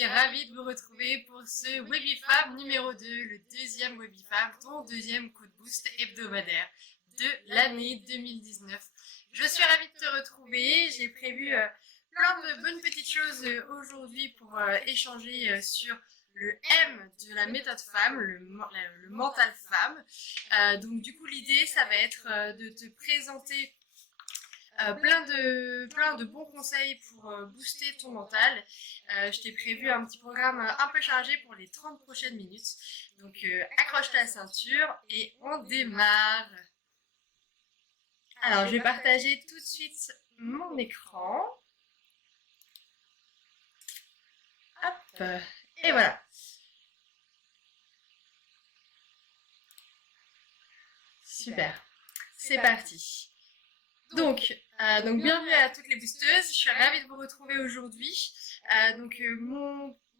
suis ravie de vous retrouver pour ce Webifab numéro 2, le deuxième Webifab, ton deuxième coup de boost hebdomadaire de l'année 2019. Je suis ravie de te retrouver, j'ai prévu plein de bonnes petites choses aujourd'hui pour échanger sur le M de la méthode femme, le mental femme. Donc du coup l'idée ça va être de te présenter plein de bons conseils pour booster ton mental. Je t'ai prévu un petit programme un peu chargé pour les 30 prochaines minutes. Donc accroche ta ceinture et on démarre. Alors je vais partager tout de suite mon écran. Hop, et voilà. Super, c'est parti. Donc bienvenue à toutes les boosteuses, je suis ravie de vous retrouver aujourd'hui.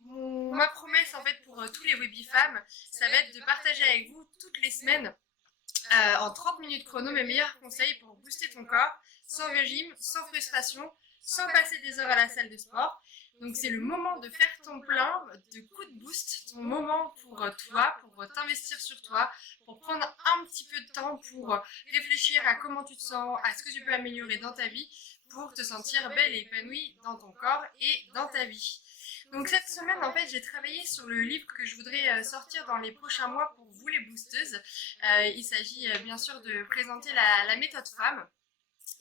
Ma promesse en fait pour tous les Webifam, ça va être de partager avec vous toutes les semaines en 30 minutes chrono mes meilleurs conseils pour booster ton corps, sans régime, sans frustration, sans passer des heures à la salle de sport. Donc c'est le moment de faire ton plein de coups de boost, ton moment pour toi, pour t'investir sur toi, pour prendre un petit peu de temps pour réfléchir à comment tu te sens, à ce que tu peux améliorer dans ta vie, pour te sentir belle et épanouie dans ton corps et dans ta vie. Donc cette semaine, en fait, j'ai travaillé sur le livre que je voudrais sortir dans les prochains mois pour vous les boosteuses. Il s'agit bien sûr de présenter la méthode femme.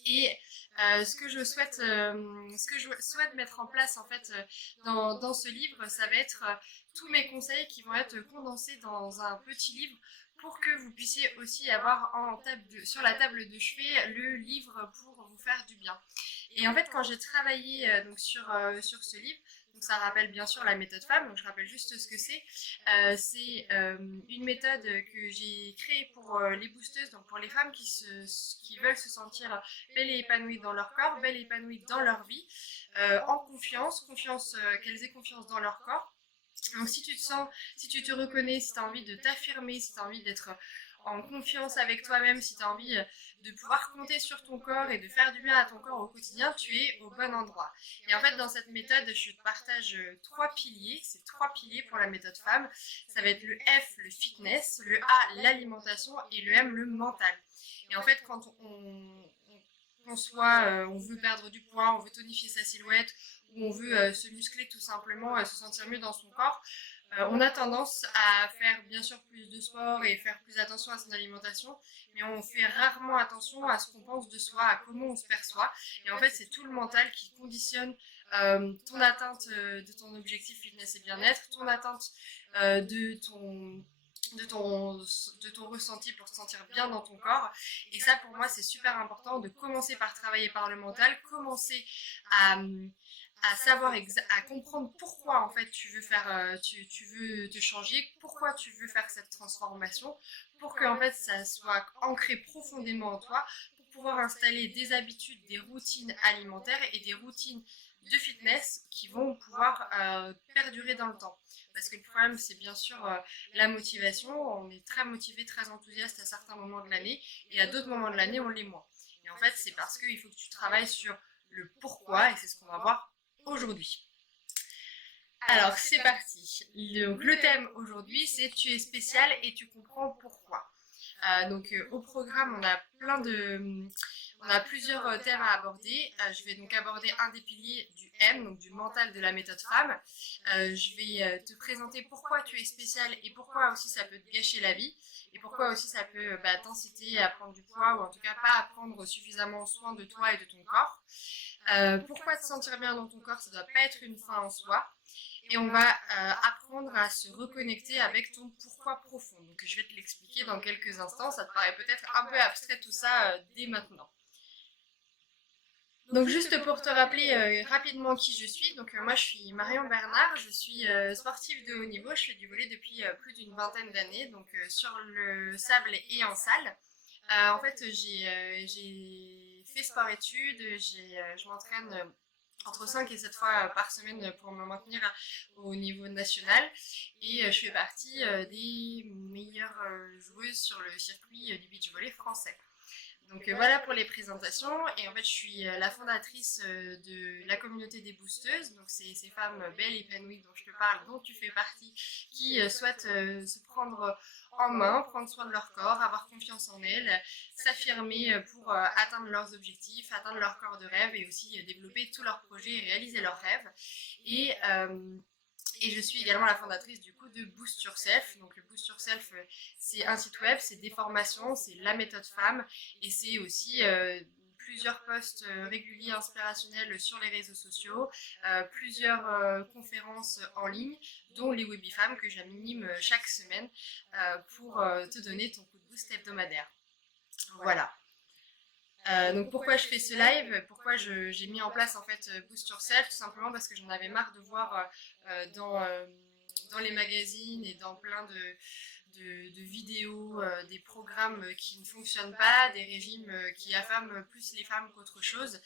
Et ce que je souhaite mettre en place en fait dans ce livre, ça va être tous mes conseils qui vont être condensés dans un petit livre pour que vous puissiez aussi avoir sur la table de chevet le livre pour vous faire du bien. Et en fait, quand j'ai travaillé sur ce livre, donc ça rappelle bien sûr la méthode femme, donc je rappelle juste ce que c'est. C'est une méthode que j'ai créée pour les boosteuses, donc pour les femmes qui veulent se sentir belles et épanouies dans leur corps, belles et épanouies dans leur vie, en confiance, qu'elles aient confiance dans leur corps. Donc si tu te sens, si tu te reconnais, si tu as envie de t'affirmer, si tu as envie d'être en confiance avec toi-même, si tu as envie de pouvoir compter sur ton corps et de faire du bien à ton corps au quotidien, tu es au bon endroit. Et en fait, dans cette méthode, je te partage 3 piliers. C'est 3 piliers pour la méthode femme. Ça va être le F, le fitness, le A, l'alimentation et le M, le mental. Et en fait, quand on veut perdre du poids, on veut tonifier sa silhouette, ou on veut se muscler tout simplement, se sentir mieux dans son corps, on a tendance à faire bien sûr plus de sport et faire plus attention à son alimentation, mais on fait rarement attention à ce qu'on pense de soi, à comment on se perçoit. Et en fait, c'est tout le mental qui conditionne ton atteinte de ton objectif fitness et bien-être, ton atteinte de ton ressenti pour te sentir bien dans ton corps. Et ça, pour moi, c'est super important de commencer par travailler par le mental, commencer à savoir, à comprendre pourquoi en fait tu veux tu veux te changer, pourquoi tu veux faire cette transformation, pour que en fait ça soit ancré profondément en toi, pour pouvoir installer des habitudes, des routines alimentaires et des routines de fitness qui vont pouvoir perdurer dans le temps. Parce que le problème, c'est bien sûr la motivation. On est très motivé, très enthousiaste à certains moments de l'année, et à d'autres moments de l'année, on l'est moins. Et en fait, c'est parce qu'il faut que tu travailles sur le pourquoi, et c'est ce qu'on va voir aujourd'hui. Alors, c'est parti. Donc, le thème aujourd'hui, c'est tu es spécial et tu comprends pourquoi. Au programme, on a plusieurs thèmes à aborder. Je vais donc aborder un des piliers du M, donc du mental de la méthode femme. Je vais te présenter pourquoi tu es spécial et pourquoi aussi ça peut te gâcher la vie. Et pourquoi aussi ça peut t'inciter à prendre du poids ou en tout cas pas à prendre suffisamment soin de toi et de ton corps. Pourquoi te sentir bien dans ton corps, ça doit pas être une fin en soi. Et on va apprendre à se reconnecter avec ton pourquoi profond. Donc je vais te l'expliquer dans quelques instants, ça te paraît peut-être un peu abstrait tout ça dès maintenant. Donc juste pour te rappeler rapidement qui je suis, donc moi je suis Marion Bernard, je suis sportive de haut niveau, je fais du volley depuis plus d'une vingtaine d'années, donc sur le sable et en salle. En fait j'ai fait sport-études, je m'entraîne entre 5 et 7 fois par semaine pour me maintenir au niveau national, et je fais partie des meilleures joueuses sur le circuit du beach volley français. Donc voilà pour les présentations, et en fait je suis la fondatrice de la communauté des boosteuses, donc c'est ces femmes belles et épanouies dont je te parle, dont tu fais partie, qui souhaitent se prendre en main, prendre soin de leur corps, avoir confiance en elles, s'affirmer pour atteindre leurs objectifs, atteindre leur corps de rêve et aussi développer tous leurs projets et réaliser leurs rêves. Et je suis également la fondatrice du coup de Boost Yourself. Donc le Boost Yourself, c'est un site web, c'est des formations, c'est la méthode femme et c'est aussi plusieurs posts réguliers inspirationnels sur les réseaux sociaux, plusieurs conférences en ligne, dont les Webifemmes que j'anime chaque semaine pour te donner ton coup de boost hebdomadaire. Voilà. Donc pourquoi je fais ce live, pourquoi j'ai mis en place en fait Boost Yourself, tout simplement parce que j'en avais marre de voir dans les magazines et dans plein de vidéos, des programmes qui ne fonctionnent pas, des régimes qui affament plus les femmes qu'autre chose.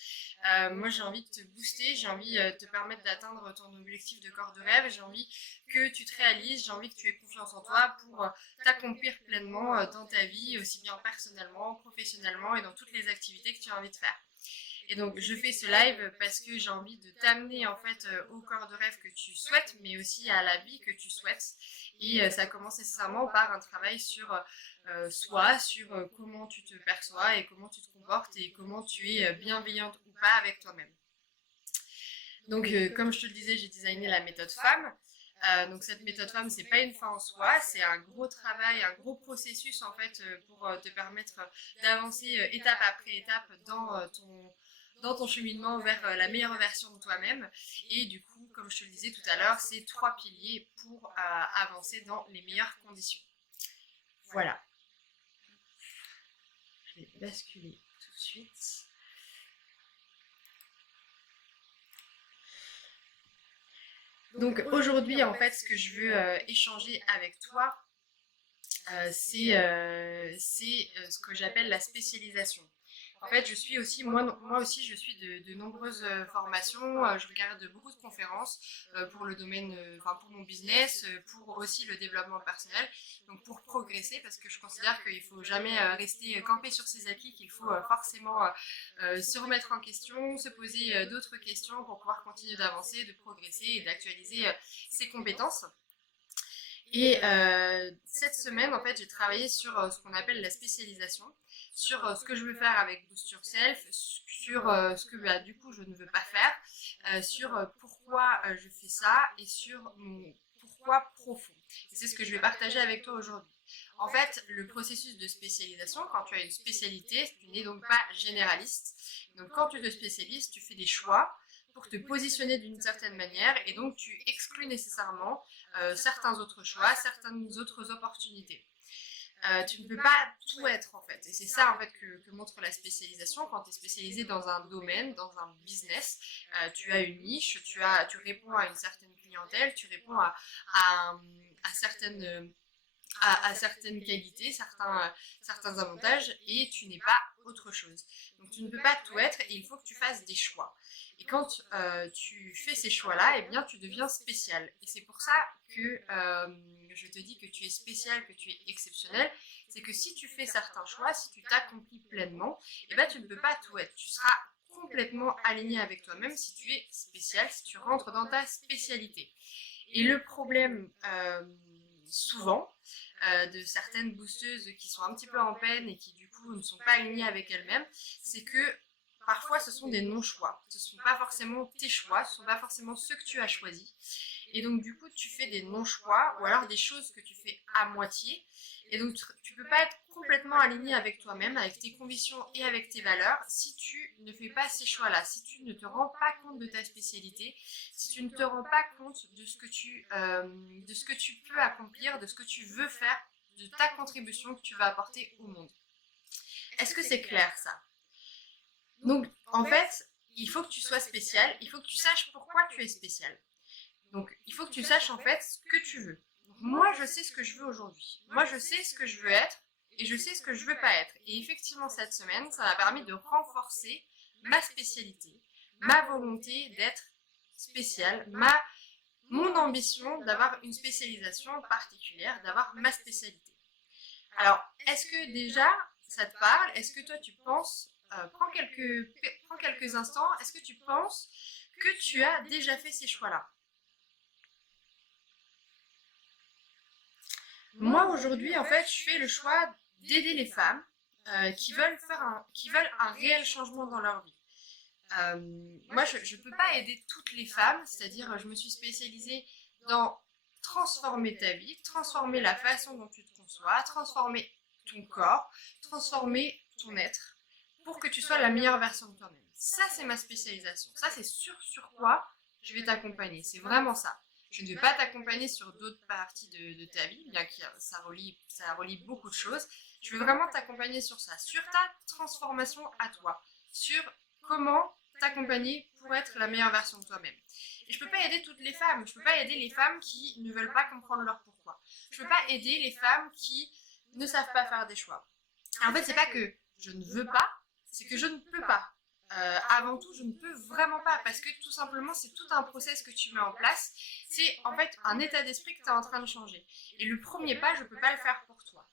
Moi j'ai envie de te booster, j'ai envie de te permettre d'atteindre ton objectif de corps de rêve, j'ai envie que tu te réalises, j'ai envie que tu aies confiance en toi pour t'accomplir pleinement dans ta vie, aussi bien personnellement, professionnellement et dans toutes les activités que tu as envie de faire. Et donc je fais ce live parce que j'ai envie de t'amener en fait au corps de rêve que tu souhaites, mais aussi à la vie que tu souhaites. Et ça commence nécessairement par un travail sur soi, sur comment tu te perçois et comment tu te comportes et comment tu es bienveillante ou pas avec toi-même. Donc comme je te le disais, j'ai designé la méthode femme. Donc cette méthode femme, c'est pas une fin en soi, c'est un gros travail, un gros processus en fait pour te permettre d'avancer étape après étape dans ton cheminement vers la meilleure version de toi-même. Et du coup, comme je te le disais tout à l'heure, c'est 3 piliers pour avancer dans les meilleures conditions. Voilà. Je vais basculer tout de suite. Donc aujourd'hui, en fait, ce que je veux échanger avec toi, c'est ce que j'appelle la spécialisation. En fait, je suis aussi, moi aussi, je suis de nombreuses formations, je regarde beaucoup de conférences pour le domaine, enfin pour mon business, pour aussi le développement personnel, donc pour progresser, parce que je considère qu'il ne faut jamais rester campé sur ses acquis, qu'il faut forcément se remettre en question, se poser d'autres questions pour pouvoir continuer d'avancer, de progresser et d'actualiser ses compétences. Et cette semaine, en fait, j'ai travaillé sur ce qu'on appelle la spécialisation, sur ce que je veux faire avec Boost Yourself, sur ce que du coup je ne veux pas faire, sur pourquoi je fais ça et sur mon pourquoi profond. Et c'est ce que je vais partager avec toi aujourd'hui. En fait, le processus de spécialisation, quand tu as une spécialité, tu n'es donc pas généraliste. Donc quand tu te spécialises, tu fais des choix pour te positionner d'une certaine manière et donc tu exclus nécessairement certains autres choix, certaines autres opportunités. Tu ne peux pas tout être en fait. Et c'est ça en fait que montre la spécialisation. Quand tu es spécialisé dans un domaine, dans un business, tu as une niche, tu réponds à une certaine clientèle, tu réponds à certaines qualités, certains avantages, et tu n'es pas autre chose. Donc tu ne peux pas tout être et il faut que tu fasses des choix. Et quand tu fais ces choix-là, eh bien tu deviens spécial. Et c'est pour ça que je te dis que tu es spécial, que tu es exceptionnel. C'est que si tu fais certains choix, si tu t'accomplis pleinement, eh bien tu ne peux pas tout être. Tu seras complètement aligné avec toi-même si tu es spécial, si tu rentres dans ta spécialité. Et le problème, souvent, de certaines boosteuses qui sont un petit peu en peine et qui du coup ne sont pas alignées avec elles-mêmes, c'est que parfois ce sont des non-choix. Ce ne sont pas forcément tes choix, ce ne sont pas forcément ceux que tu as choisis. Et donc du coup tu fais des non-choix ou alors des choses que tu fais à moitié. Et donc tu ne peux pas être complètement aligné avec toi-même, avec tes convictions et avec tes valeurs si tu ne fais pas ces choix-là, si tu ne te rends pas compte de ta spécialité, si tu ne te rends pas compte de ce que tu peux accomplir, de ce que tu veux faire, de ta contribution que tu vas apporter au monde. Est-ce que c'est clair ça? Donc en fait, il faut que tu sois spécial, il faut que tu saches pourquoi tu es spécial. Donc il faut que tu saches en fait ce que tu veux. Donc, moi je sais ce que je veux aujourd'hui. Moi je sais ce que je veux être et je sais ce que je veux pas être. Et effectivement cette semaine, ça m'a permis de renforcer ma spécialité, ma volonté d'être spéciale, mon ambition d'avoir une spécialisation particulière, d'avoir ma spécialité. Alors, est-ce que déjà ça te parle? Est-ce que toi tu penses, prends quelques instants, est-ce que tu penses que tu as déjà fait ces choix-là? Moi aujourd'hui en fait je fais le choix d'aider les femmes qui veulent un réel changement dans leur vie. Moi je ne peux pas aider toutes les femmes, c'est-à-dire je me suis spécialisée dans transformer ta vie, transformer la façon dont tu te conçois, transformer ton corps, transformer ton être pour que tu sois la meilleure version de toi-même. Ça c'est ma spécialisation, ça c'est sur quoi je vais t'accompagner, c'est vraiment ça. Je ne vais pas t'accompagner sur d'autres parties de ta vie, bien que ça relie beaucoup de choses. Je veux vraiment t'accompagner sur ça, sur ta transformation à toi, sur comment t'accompagner pour être la meilleure version de toi-même. Et je peux pas aider toutes les femmes, je peux pas aider les femmes qui ne veulent pas comprendre leur pourquoi. Je peux pas aider les femmes qui ne savent pas faire des choix. Et en fait, c'est pas que je ne veux pas, c'est que je ne peux pas. Avant tout, je ne peux vraiment pas parce que tout simplement, c'est tout un process que tu mets en place. C'est en fait un état d'esprit que tu es en train de changer. Et le premier pas, je ne peux pas le faire pour toi.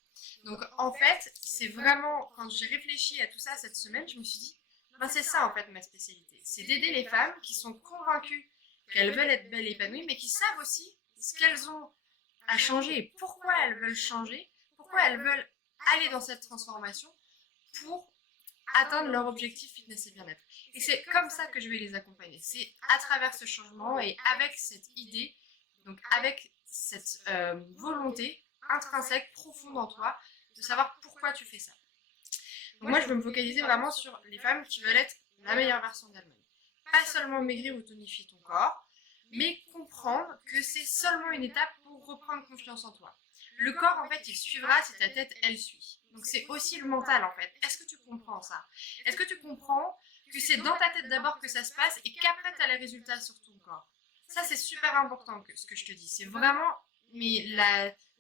Donc en fait, c'est vraiment, quand j'ai réfléchi à tout ça cette semaine, je me suis dit, ben, c'est ça en fait ma spécialité. C'est d'aider les femmes qui sont convaincues qu'elles veulent être belles et épanouies, mais qui savent aussi ce qu'elles ont à changer et pourquoi elles veulent changer, pourquoi elles veulent aller dans cette transformation pour atteindre leur objectif fitness et bien-être. Et c'est comme ça que je vais les accompagner. C'est à travers ce changement et avec cette idée, donc avec cette volonté intrinsèque, profonde en toi, de savoir pourquoi tu fais ça. Donc moi, je veux me focaliser vraiment sur les femmes qui veulent être la meilleure version d'elles-mêmes. Pas seulement maigrir ou tonifier ton corps, mais comprendre que c'est seulement une étape pour reprendre confiance en toi. Le corps, en fait, il suivra si ta tête, elle suit. Donc c'est aussi le mental, en fait. Est-ce que tu comprends ça? Est-ce que tu comprends que c'est dans ta tête d'abord que ça se passe et qu'après, tu as les résultats sur ton corps? Ça, c'est super important, ce que je te dis. C'est vraiment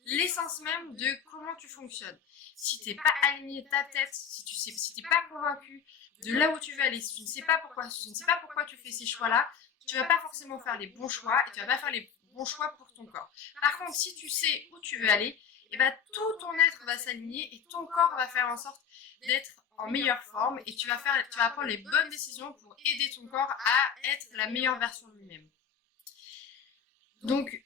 l'essence même de comment tu fonctionnes. Si tu n'es pas aligné ta tête, si tu n'es pas convaincu de là où tu veux aller, si tu ne sais pas pourquoi tu fais ces choix-là, tu ne vas pas forcément faire les bons choix et tu ne vas pas faire les bons choix pour ton corps. Par contre, si tu sais où tu veux aller, et ben, tout ton être va s'aligner et ton corps va faire en sorte d'être en meilleure forme et tu vas prendre les bonnes décisions pour aider ton corps à être la meilleure version de lui-même. Donc,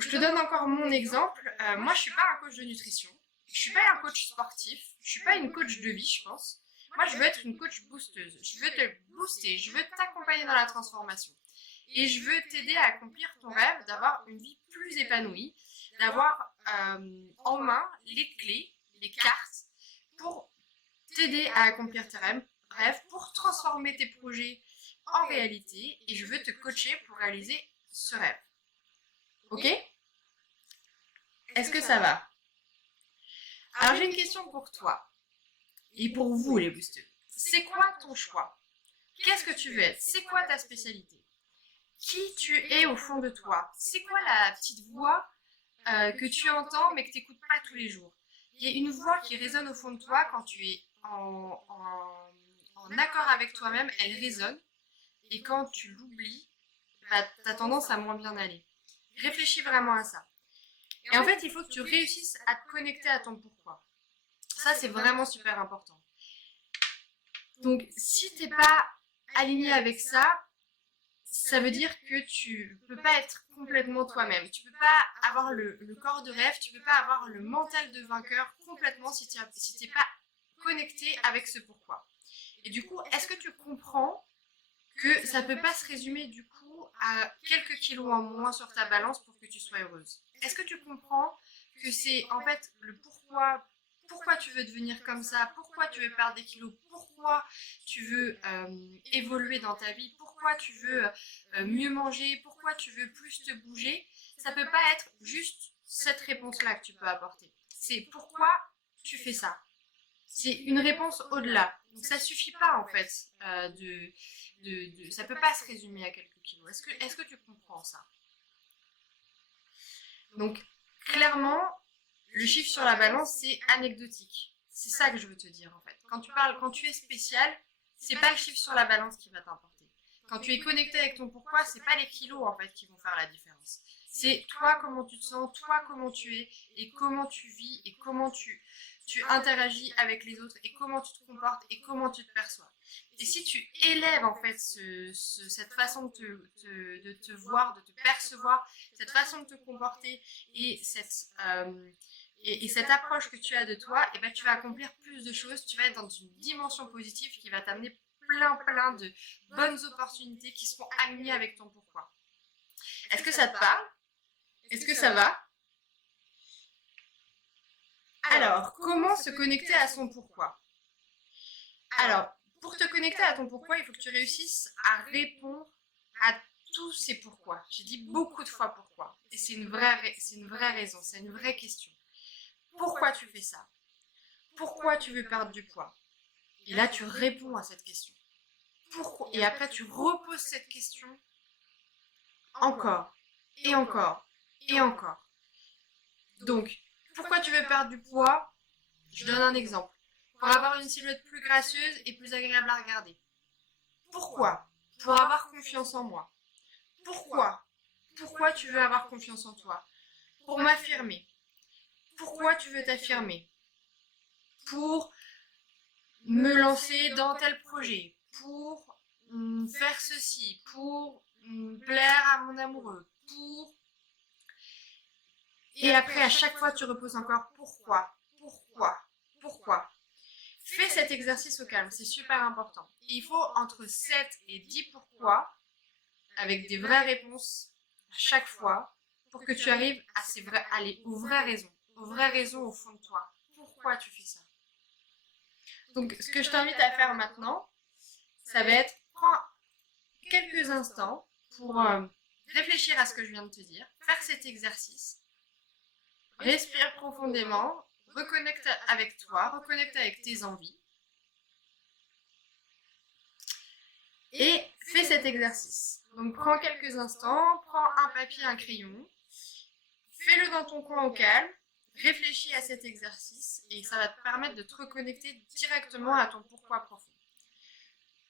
je te donne encore mon exemple. Moi, je ne suis pas un coach de nutrition. Je ne suis pas un coach sportif. Je ne suis pas une coach de vie, je pense. Moi, je veux être une coach boosteuse. Je veux te booster. Je veux t'accompagner dans la transformation. Et je veux t'aider à accomplir ton rêve d'avoir une vie plus épanouie, d'avoir en main les clés, les cartes pour t'aider à accomplir tes rêves, pour transformer tes projets en réalité. Et je veux te coacher pour réaliser ce rêve. Ok? Est-ce que ça va? Alors j'ai une question pour toi et pour vous les boosters. C'est quoi ton choix? Qu'est-ce que tu veux être? C'est quoi ta spécialité? Qui tu es au fond de toi? C'est quoi la petite voix que tu entends mais que tu n'écoutes pas tous les jours? Il y a une voix qui résonne au fond de toi quand tu es en accord avec toi-même, elle résonne. Et quand tu l'oublies, bah, tu as tendance à moins bien aller. Réfléchis vraiment à ça. Et en fait, il faut que tu réussisses à te connecter à ton pourquoi. Ça, c'est vraiment super important. Donc, si tu n'es pas aligné avec ça, ça veut dire que tu ne peux pas être complètement toi-même. Tu ne peux pas avoir le corps de rêve, tu ne peux pas avoir le mental de vainqueur complètement si tu n'es pas connecté avec ce pourquoi. Et du coup, est-ce que tu comprends que ça ne peut pas se résumer du coup à quelques kilos en moins sur ta balance pour que tu sois heureuse? Est-ce que tu comprends que c'est en fait le pourquoi tu veux devenir comme ça, pourquoi tu veux perdre des kilos, pourquoi tu veux évoluer dans ta vie, pourquoi tu veux mieux manger, pourquoi tu veux plus te bouger? Ça ne peut pas être juste cette réponse-là que tu peux apporter. C'est pourquoi tu fais ça. C'est une réponse au-delà. Donc ça suffit pas en fait ça peut pas se résumer à quelques kilos. Est-ce que tu comprends ça? Donc clairement, le chiffre sur la balance c'est anecdotique. C'est ça que je veux te dire en fait. Quand tu es spécial, c'est pas le chiffre sur la balance qui va t'importer. Quand tu es connecté avec ton pourquoi, c'est pas les kilos en fait qui vont faire la différence. C'est toi comment tu te sens, toi comment tu es, et comment tu vis, et comment tu interagis avec les autres, et comment tu te comportes, et comment tu te perçois. Et si tu élèves en fait cette façon de te voir, de te percevoir, cette façon de te comporter, et cette approche que tu as de toi, et ben tu vas accomplir plus de choses, tu vas être dans une dimension positive qui va t'amener plein de bonnes opportunités qui seront alignées avec ton pourquoi. Est-ce que ça te parle? Est-ce que ça va? Alors, comment se connecter à son pourquoi? Alors, pour te connecter à ton pourquoi, il faut que tu réussisses à répondre à tous ces pourquoi. J'ai dit beaucoup de fois pourquoi. Et c'est une vraie raison, c'est une vraie question. Pourquoi tu fais ça? Pourquoi tu veux perdre du poids? Et là, tu réponds à cette question. Pourquoi? Et après, tu reposes cette question encore, et encore, et encore. Donc, pourquoi tu veux perdre du poids? Je donne un exemple. Pour avoir une silhouette plus gracieuse et plus agréable à regarder. Pourquoi? Pour avoir confiance en moi. Pourquoi? Pourquoi tu veux avoir confiance en toi? Pour m'affirmer. Pourquoi tu veux t'affirmer? Pour me lancer dans tel projet. Pour faire ceci. Pour plaire à mon amoureux. Pour... Et après, à chaque fois, tu reposes encore pourquoi? Pourquoi? Pourquoi? Fais cet exercice au calme, c'est super important. Il faut entre 7 et 10 pourquoi, avec des vraies réponses à chaque fois, pour que tu arrives à aller aux vraies raisons au fond de toi. Pourquoi tu fais ça? Donc, ce que je t'invite à faire maintenant, ça va être prends quelques instants pour réfléchir à ce que je viens de te dire, faire cet exercice, respire profondément, reconnecte avec toi, reconnecte avec tes envies. Et fais cet exercice. Donc prends quelques instants, prends un papier, un crayon, fais-le dans ton coin au calme, réfléchis à cet exercice et ça va te permettre de te reconnecter directement à ton pourquoi profond.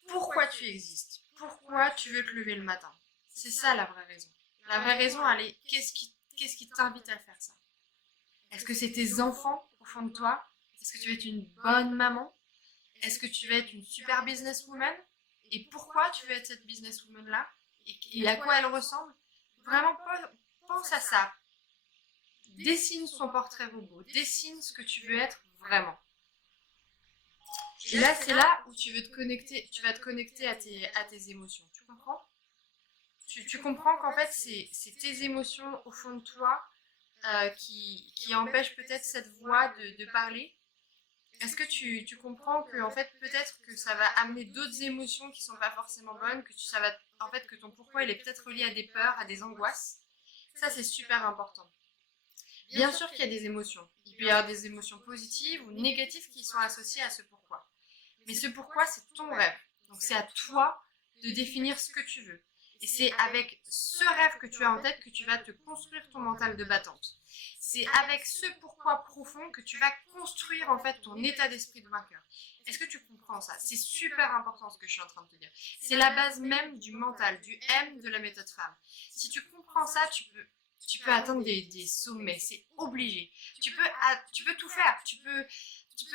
Pourquoi tu existes? Pourquoi tu veux te lever le matin? C'est ça la vraie raison. La vraie raison, elle est qu'est-ce qui t'invite à faire ça? Est-ce que c'est tes enfants au fond de toi? Est-ce que tu veux être une bonne maman? Est-ce que tu veux être une super businesswoman? Et pourquoi tu veux être cette businesswoman-là? Et à quoi elle ressemble? Vraiment, pense à ça. Dessine son portrait robot. Dessine ce que tu veux être vraiment. Et là, c'est là où tu vas te connecter à tes émotions. Tu comprends? Tu comprends qu'en fait, c'est tes émotions au fond de toi qui empêchent peut-être cette voix de parler. Est-ce que tu comprends que en fait peut-être que ça va amener d'autres émotions qui sont pas forcément bonnes, que ton pourquoi il est peut-être relié à des peurs, à des angoisses. Ça c'est super important. Bien sûr qu'il y a des émotions. Il peut y avoir des émotions positives ou négatives qui sont associées à ce pourquoi. Mais ce pourquoi c'est ton rêve. Donc c'est à toi de définir ce que tu veux. Et c'est avec ce rêve que tu as en tête que tu vas te construire ton mental de battante. C'est avec ce pourquoi profond que tu vas construire en fait ton état d'esprit de vainqueur. Est-ce que tu comprends ça? C'est super important ce que je suis en train de te dire. C'est la base même du mental, du M de la méthode femme. Si tu comprends ça, tu peux atteindre des sommets, c'est obligé. Tu peux tout faire, tu peux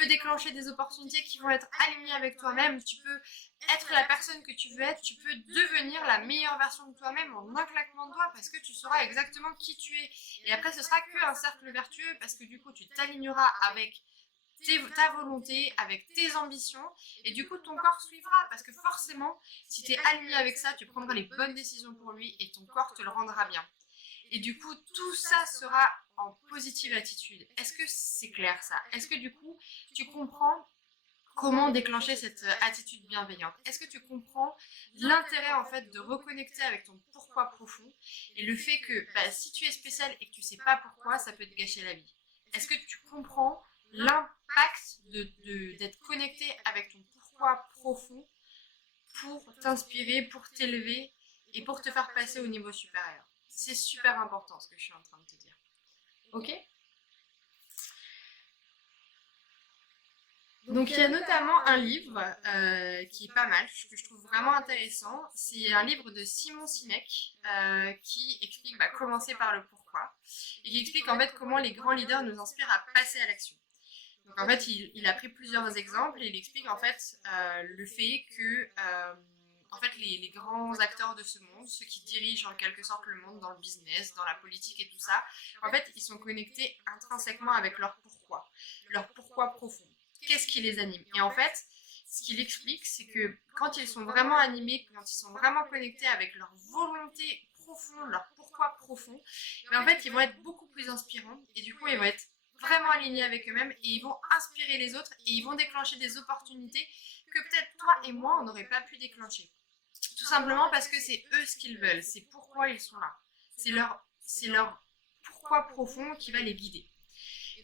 déclencher des opportunités qui vont être alignées avec toi-même, tu peux être la personne que tu veux être, tu peux devenir la meilleure version de toi-même en un claquement de doigts parce que tu sauras exactement qui tu es. Et après, ce sera qu'un cercle vertueux parce que du coup, tu t'aligneras avec ta volonté, avec tes ambitions et du coup, ton corps suivra parce que forcément, si tu es aligné avec ça, tu prendras les bonnes décisions pour lui et ton corps te le rendra bien. Et du coup, tout ça sera en positive attitude. Est-ce que c'est clair ça? Est-ce que du coup, tu comprends comment déclencher cette attitude bienveillante? Est-ce que tu comprends l'intérêt en fait de reconnecter avec ton pourquoi profond et le fait que si tu es spécial et que tu sais pas pourquoi, ça peut te gâcher la vie? Est-ce que tu comprends l'impact d'être connecté avec ton pourquoi profond pour t'inspirer, pour t'élever et pour te faire passer au niveau supérieur? C'est super important ce que je suis en train de te dire. Ok? Donc il y a notamment un livre qui est pas mal, que je trouve vraiment intéressant. C'est un livre de Simon Sinek qui explique commencer par le pourquoi et qui explique en fait comment les grands leaders nous inspirent à passer à l'action. Donc en fait il a pris plusieurs exemples et il explique en fait le fait que en fait les grands acteurs de ce monde, ceux qui dirigent en quelque sorte le monde dans le business, dans la politique et tout ça, en fait ils sont connectés intrinsèquement avec leur pourquoi profond. Qu'est-ce qui les anime? Et en fait, ce qu'il explique, c'est que quand ils sont vraiment animés, quand ils sont vraiment connectés avec leur volonté profonde, leur pourquoi profond, mais en fait, ils vont être beaucoup plus inspirants et du coup, ils vont être vraiment alignés avec eux-mêmes et ils vont inspirer les autres et ils vont déclencher des opportunités que peut-être toi et moi, on n'aurait pas pu déclencher. Tout simplement parce que c'est eux ce qu'ils veulent, c'est pourquoi ils sont là. C'est leur pourquoi profond qui va les guider.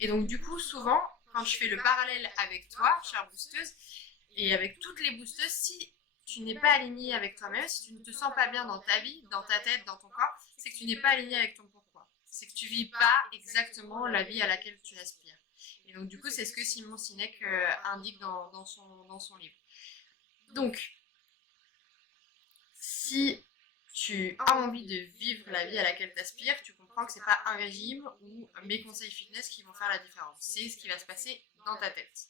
Et donc, du coup, souvent, quand je fais le parallèle avec toi, chère boosteuse, et avec toutes les boosteuses, si tu n'es pas aligné avec toi-même, si tu ne te sens pas bien dans ta vie, dans ta tête, dans ton corps, c'est que tu n'es pas aligné avec ton pourquoi. C'est que tu vis pas exactement la vie à laquelle tu aspires. Et donc, du coup, c'est ce que Simon Sinek indique dans son livre. Donc, si tu as envie de vivre la vie à laquelle tu aspires, tu comprends que c'est pas un régime ou mes conseils fitness qui vont faire la différence. C'est ce qui va se passer dans ta tête.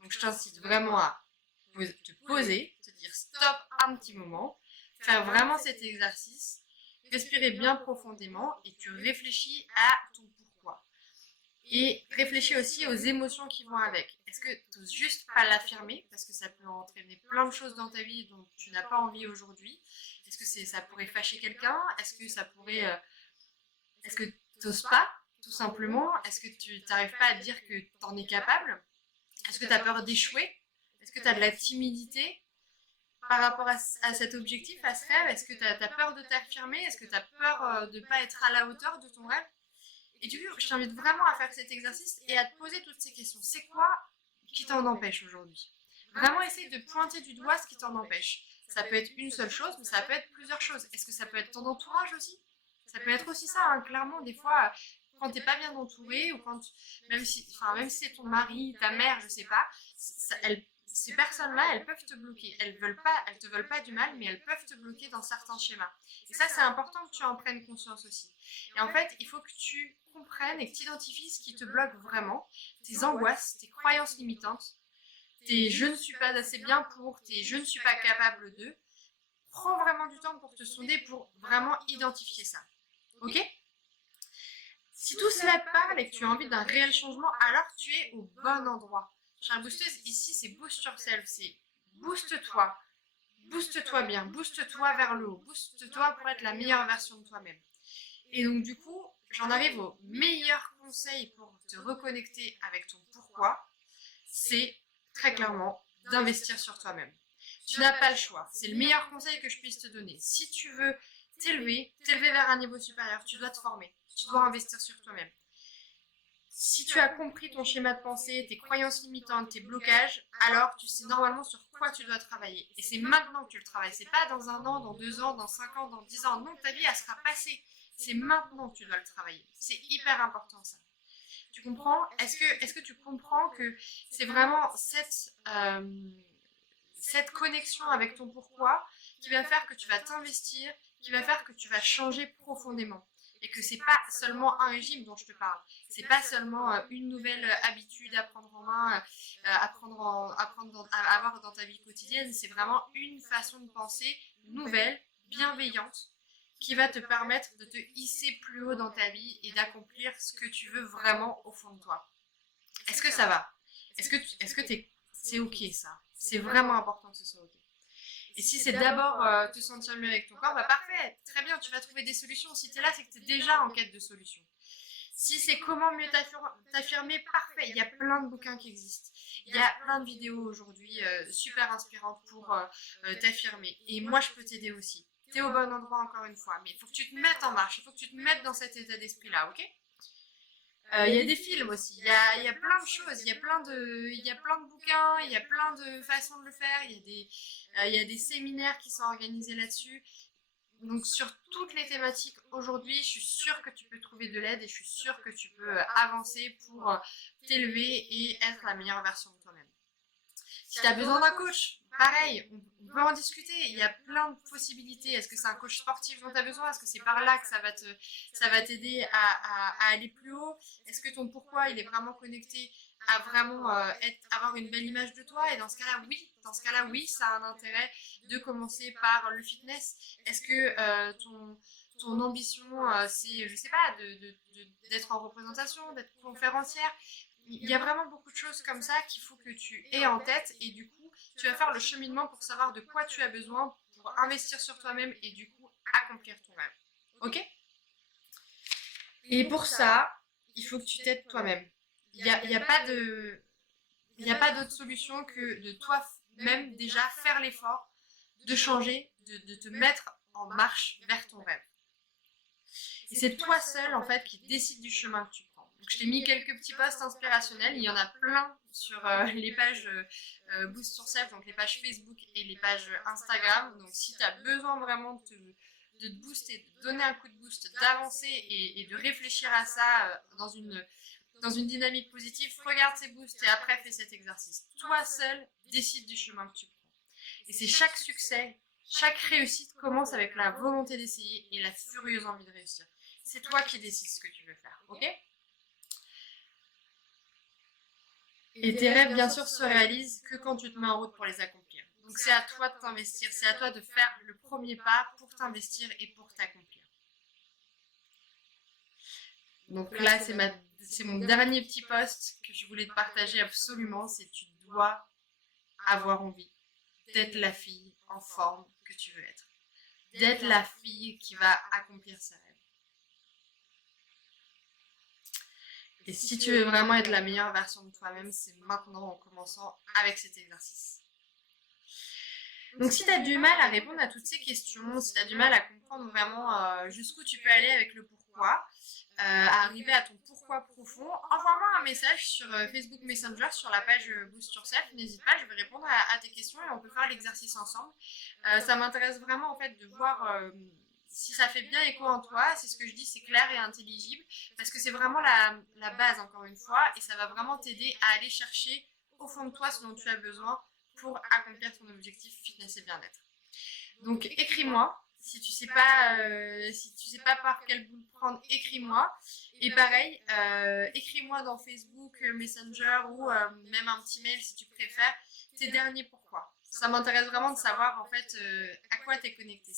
Donc je t'incite vraiment à te poser, te dire stop un petit moment, faire vraiment cet exercice, respirer bien profondément et tu réfléchis à ton pourquoi. Et réfléchis aussi aux émotions qui vont avec. Est-ce que tu n'oses juste pas l'affirmer parce que ça peut entraîner plein de choses dans ta vie dont tu n'as pas envie aujourd'hui? Est-ce que ça pourrait fâcher quelqu'un? Est-ce que ça pourrait... Est-ce que tu n'oses pas, tout simplement? Est-ce que tu n'arrives pas à dire que tu en es capable? Est-ce que tu as peur d'échouer? Est-ce que tu as de la timidité par rapport à cet objectif, à ce rêve? Est-ce que tu as peur de t'affirmer? Est-ce que tu as peur de ne pas être à la hauteur de ton rêve? Et du coup, je t'invite vraiment à faire cet exercice et à te poser toutes ces questions. C'est quoi qui t'en empêche aujourd'hui? Vraiment essaye de pointer du doigt ce qui t'en empêche. Ça peut être une seule chose, mais ça peut être plusieurs choses. Est-ce que ça peut être ton entourage aussi? Ça peut être aussi ça, hein. Clairement, des fois, quand t'es pas bien entouré, ou quand, même si c'est ton mari, ta mère, je sais pas, ces personnes-là, elles peuvent te bloquer. Elles te veulent pas du mal, mais elles peuvent te bloquer dans certains schémas. Et ça, c'est important que tu en prennes conscience aussi. Et en fait, il faut que tu comprennes et que tu identifies ce qui te bloque vraiment, tes angoisses, tes croyances limitantes, tes je ne suis pas assez bien pour, tes je ne suis pas capable de. Prends vraiment du temps pour te sonder, pour vraiment identifier ça. Ok? Si tout cela te parle et que tu as envie d'un réel changement, alors tu es au bon endroit. Chère boosteuse, ici c'est boost yourself, c'est booste-toi. Booste-toi bien, booste-toi vers le haut, booste-toi pour être la meilleure version de toi-même. Et donc du coup, j'en arrive au meilleur conseil pour te reconnecter avec ton pourquoi, c'est très clairement d'investir sur toi-même. Tu n'as pas le choix, c'est le meilleur conseil que je puisse te donner. Si tu veux t'élever vers un niveau supérieur, tu dois te former, tu dois investir sur toi-même. Si tu as compris ton schéma de pensée, tes croyances limitantes, tes blocages, alors tu sais normalement sur quoi tu dois travailler. Et c'est maintenant que tu le travailles. C'est pas dans 1 an, dans 2 ans, dans 5 ans, dans 10 ans. Non, ta vie, elle sera passée. C'est maintenant que tu dois le travailler. C'est hyper important ça. Tu comprends? Est-ce que tu comprends que c'est vraiment cette connexion avec ton pourquoi qui va faire que tu vas t'investir, qui va faire que tu vas changer profondément? Et que c'est pas seulement un régime dont je te parle, c'est pas seulement une nouvelle habitude à prendre en main, à avoir dans ta vie quotidienne, c'est vraiment une façon de penser nouvelle, bienveillante, qui va te permettre de te hisser plus haut dans ta vie et d'accomplir ce que tu veux vraiment au fond de toi. Est-ce que ça va? Est-ce que c'est ok ça? C'est vraiment important que ce soit ok. Et si c'est d'abord te sentir mieux avec ton corps, bah parfait, très bien, tu vas trouver des solutions. Si tu es là, c'est que tu es déjà en quête de solutions. Si c'est comment mieux t'affirmer, parfait, il y a plein de bouquins qui existent. Il y a plein de vidéos aujourd'hui super inspirantes pour t'affirmer. Et moi, je peux t'aider aussi. Tu es au bon endroit encore une fois, mais il faut que tu te mettes en marche, il faut que tu te mettes dans cet état d'esprit-là, ok? Il y a des films aussi, il y a plein de choses, il y a plein de bouquins, il y a plein de façons de le faire, il y a des séminaires qui sont organisés là-dessus. Donc sur toutes les thématiques aujourd'hui, je suis sûre que tu peux trouver de l'aide et je suis sûre que tu peux avancer pour t'élever et être la meilleure version de toi-même. Si tu as besoin d'un coach, pareil, on peut en discuter. Il y a plein de possibilités. Est-ce que c'est un coach sportif dont tu as besoin? Est-ce que c'est par là que ça va t'aider à aller plus haut? Est-ce que ton pourquoi, il est vraiment connecté à vraiment avoir une belle image de toi? Et dans ce cas-là, oui. Dans ce cas-là, oui, ça a un intérêt de commencer par le fitness. Est-ce que ton ambition, c'est, je sais pas, d'être en représentation, d'être conférencière? Il y a vraiment beaucoup de choses comme ça qu'il faut que tu aies en tête et du coup, tu vas faire le cheminement pour savoir de quoi tu as besoin pour investir sur toi-même et du coup, accomplir ton rêve. Ok? Et pour ça, il faut que tu t'aides toi-même. Il y a pas de, il n'y a pas d'autre solution que de toi-même déjà faire l'effort de changer, de te mettre en marche vers ton rêve. Et c'est toi seul en fait qui décide du chemin que tu prends. Donc, je t'ai mis quelques petits posts inspirationnels, il y en a plein sur les pages Boost Yourself, donc les pages Facebook et les pages Instagram. Donc si tu as besoin vraiment de te booster, de donner un coup de boost, d'avancer et de réfléchir à ça dans une dynamique positive, regarde ces boosts et après fais cet exercice. Toi seul décide du chemin que tu prends. Et c'est chaque succès, chaque réussite commence avec la volonté d'essayer et la furieuse envie de réussir. C'est toi qui décides ce que tu veux faire, ok? Et tes rêves, bien sûr, se réalisent que quand tu te mets en route pour les accomplir. Donc c'est à toi de t'investir, c'est à toi de faire le premier pas pour t'investir et pour t'accomplir. Donc là, c'est mon dernier petit post que je voulais te partager absolument, c'est tu dois avoir envie d'être la fille en forme que tu veux être. D'être la fille qui va accomplir ses rêves. Et si tu veux vraiment être la meilleure version de toi-même, c'est maintenant en commençant avec cet exercice. Donc si tu as du mal à répondre à toutes ces questions, si tu as du mal à comprendre vraiment jusqu'où tu peux aller avec le pourquoi, à arriver à ton pourquoi profond, envoie-moi un message sur Facebook Messenger, sur la page Boost Yourself, n'hésite pas, je vais répondre à tes questions et on peut faire l'exercice ensemble. Ça m'intéresse vraiment en fait de voir si ça fait bien écho en toi, si ce que je dis c'est clair et intelligible, parce que c'est vraiment la base encore une fois, et ça va vraiment t'aider à aller chercher au fond de toi ce dont tu as besoin pour accomplir ton objectif fitness et bien-être. Donc écris-moi, si tu sais pas par quel bout le prendre, écris-moi. Et pareil, écris-moi dans Facebook, Messenger ou même un petit mail si tu préfères, tes derniers pourquoi. Ça m'intéresse vraiment de savoir en fait à quoi tu es connecté,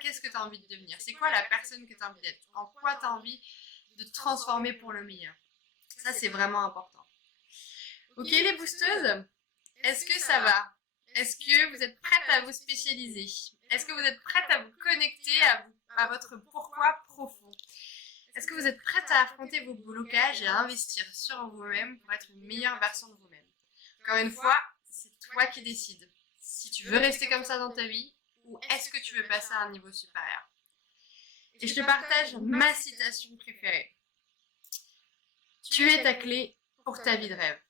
qu'est-ce que tu as envie de devenir, c'est quoi la personne que tu as envie d'être, en quoi tu as envie de te transformer pour le meilleur. Ça c'est vraiment important. Ok les boosteuses, est-ce que ça va? Est-ce que vous êtes prêtes à vous spécialiser? Est-ce que vous êtes prêtes à vous connecter à votre pourquoi profond? Est-ce que vous êtes prêtes à affronter vos blocages et à investir sur vous-même pour être une meilleure version de vous-même? Encore une fois, c'est toi qui décides. Si tu veux rester comme ça dans ta vie, ou est-ce que tu veux passer à un niveau supérieur? Et je te partage ma citation préférée. Tu es ta clé pour ta vie de rêve.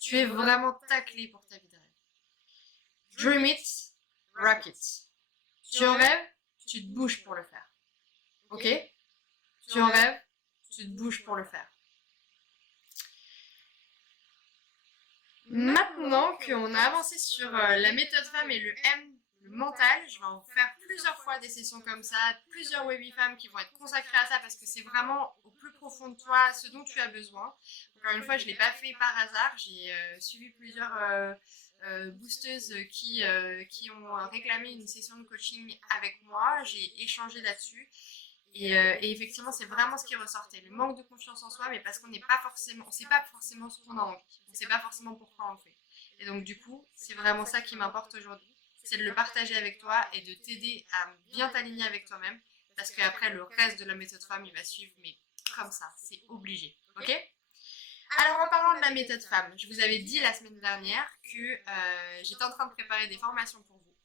Tu es vraiment ta clé pour ta vie de rêve. Dream it, rock it. Tu en rêves, tu te bouges pour le faire. Ok? Tu en rêves, tu te bouges pour le faire. Maintenant qu'on a avancé sur la méthode femme et le M, le mental, je vais en faire plusieurs fois des sessions comme ça, plusieurs webifemmes qui vont être consacrées à ça parce que c'est vraiment au plus profond de toi ce dont tu as besoin. Encore une fois, je ne l'ai pas fait par hasard, j'ai suivi plusieurs boosteuses qui ont réclamé une session de coaching avec moi, j'ai échangé là-dessus. Et effectivement, c'est vraiment ce qui ressortait, le manque de confiance en soi, mais parce qu'on n'est pas forcément, on sait pas forcément ce qu'on a envie, on ne sait pas forcément pourquoi on le fait. Et donc du coup, c'est vraiment ça qui m'importe aujourd'hui, c'est de le partager avec toi et de t'aider à bien t'aligner avec toi-même, parce qu'après le reste de la méthode femme, il va suivre, mais comme ça, c'est obligé, ok? Alors en parlant de la méthode femme, je vous avais dit la semaine dernière que j'étais en train de préparer des formations pour vous.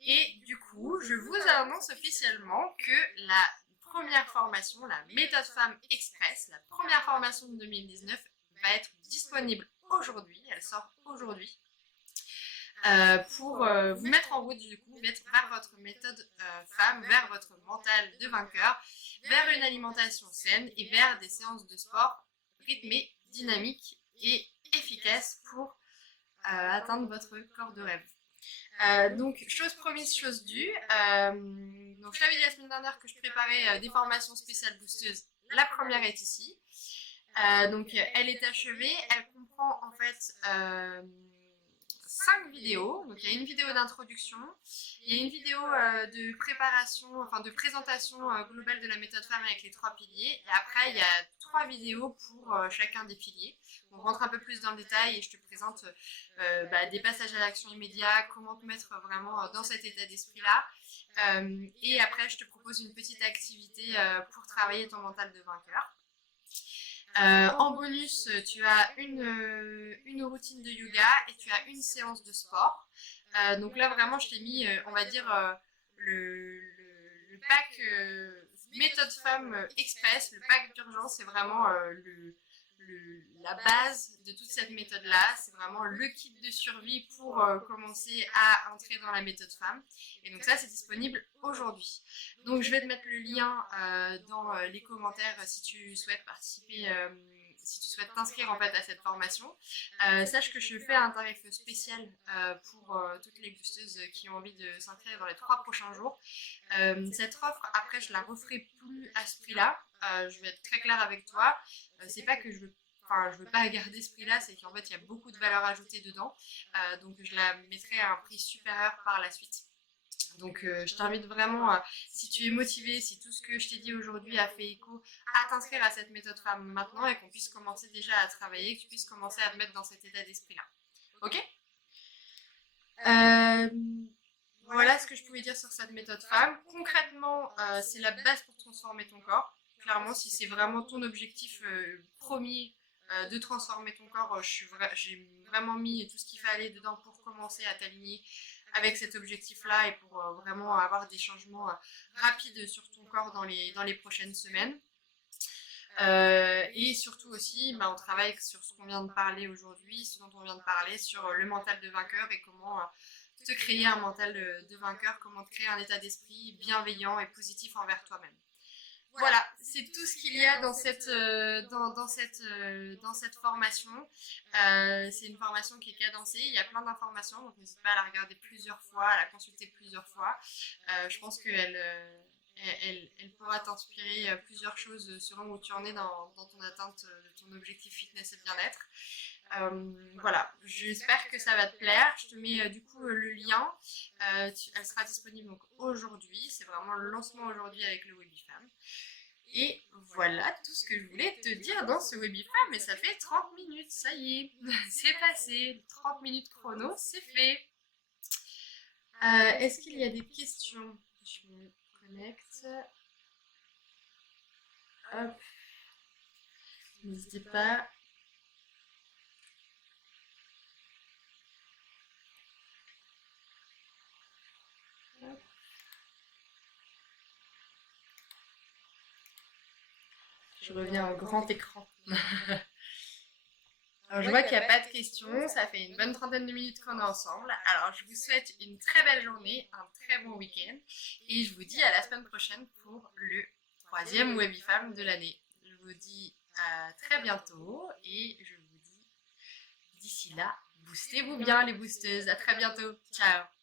Et du coup, je vous annonce officiellement que la première formation, la méthode femme express, la première formation de 2019 va être disponible aujourd'hui, elle sort aujourd'hui, pour vous mettre en route du coup, vers votre méthode femme, vers votre mental de vainqueur, vers une alimentation saine et vers des séances de sport rythmées, dynamiques et efficaces pour atteindre votre corps de rêve. Donc, chose promise, chose due. Donc, je t'avais dit la semaine dernière que je préparais des formations spéciales boosteuses. La première est ici. Donc, elle est achevée. Elle comprend en fait 5 vidéos. Donc, il y a une vidéo d'introduction, il y a une vidéo de préparation, enfin de présentation globale de la méthode femme avec les 3 piliers. Et après, il y a 3 vidéos pour chacun des piliers. On rentre un peu plus dans le détail et je te présente des passages à l'action immédiat, comment te mettre vraiment dans cet état d'esprit-là. Et après, je te propose une petite activité pour travailler ton mental de vainqueur. En bonus, tu as une routine de yoga et tu as une séance de sport. Donc là, vraiment, je t'ai mis, on va dire, le pack méthode femme express, le pack d'urgence, c'est vraiment la base de toute cette méthode-là. C'est vraiment le kit de survie pour commencer à entrer dans la méthode femme. Et donc ça, c'est disponible aujourd'hui. Donc je vais te mettre le lien dans les commentaires si tu souhaites participer, si tu souhaites t'inscrire en fait à cette formation. Sache que je fais un tarif spécial pour toutes les boosteuses qui ont envie de s'inscrire dans les 3 prochains jours. Cette offre, après, je la referai plus à ce prix-là. Je vais être très claire avec toi. C'est pas que je veux pas garder ce prix-là, c'est qu'en fait, il y a beaucoup de valeur ajoutée dedans. Donc, je la mettrai à un prix supérieur par la suite. Donc, je t'invite vraiment, si tu es motivé, si tout ce que je t'ai dit aujourd'hui a fait écho, à t'inscrire à cette méthode femme maintenant et qu'on puisse commencer déjà à travailler, que tu puisses commencer à te mettre dans cet état d'esprit-là. Ok ? Voilà ce que je pouvais dire sur cette méthode femme. Concrètement, c'est la base pour transformer ton corps. Clairement, si c'est vraiment ton objectif premier de transformer ton corps, j'ai vraiment mis tout ce qu'il fallait dedans pour commencer à t'aligner avec cet objectif-là et pour vraiment avoir des changements rapides sur ton corps dans les prochaines semaines. Et surtout aussi, on travaille sur ce qu'on vient de parler aujourd'hui, ce dont on vient de parler, sur le mental de vainqueur et comment te créer un mental de vainqueur, comment te créer un état d'esprit bienveillant et positif envers toi-même. Voilà, c'est tout ce qu'il y a dans cette formation. C'est une formation qui est cadencée, il y a plein d'informations, donc n'hésite pas à la regarder plusieurs fois, à la consulter plusieurs fois. Je pense qu'elle pourra t'inspirer plusieurs choses selon où tu en es dans ton atteinte de ton objectif fitness et bien-être. Voilà, j'espère que ça va te plaire. Je te mets du coup le lien. Elle sera disponible donc aujourd'hui. C'est vraiment le lancement aujourd'hui avec le Webifam. Et voilà tout ce que je voulais te dire dans ce Webifam. Et ça fait 30 minutes, ça y est, c'est passé. 30 minutes chrono, c'est fait. Est-ce qu'il y a des questions? Je me connecte. Hop. N'hésitez pas. Je reviens au grand écran. Alors, je vois qu'il n'y a pas de questions, ça fait une bonne trentaine de minutes qu'on est ensemble. Alors, je vous souhaite une très belle journée, un très bon week-end. Et je vous dis à la semaine prochaine pour le 3e Webifam de l'année. Je vous dis à très bientôt et je vous dis d'ici là, boostez-vous bien les boosteuses. À très bientôt. Ciao.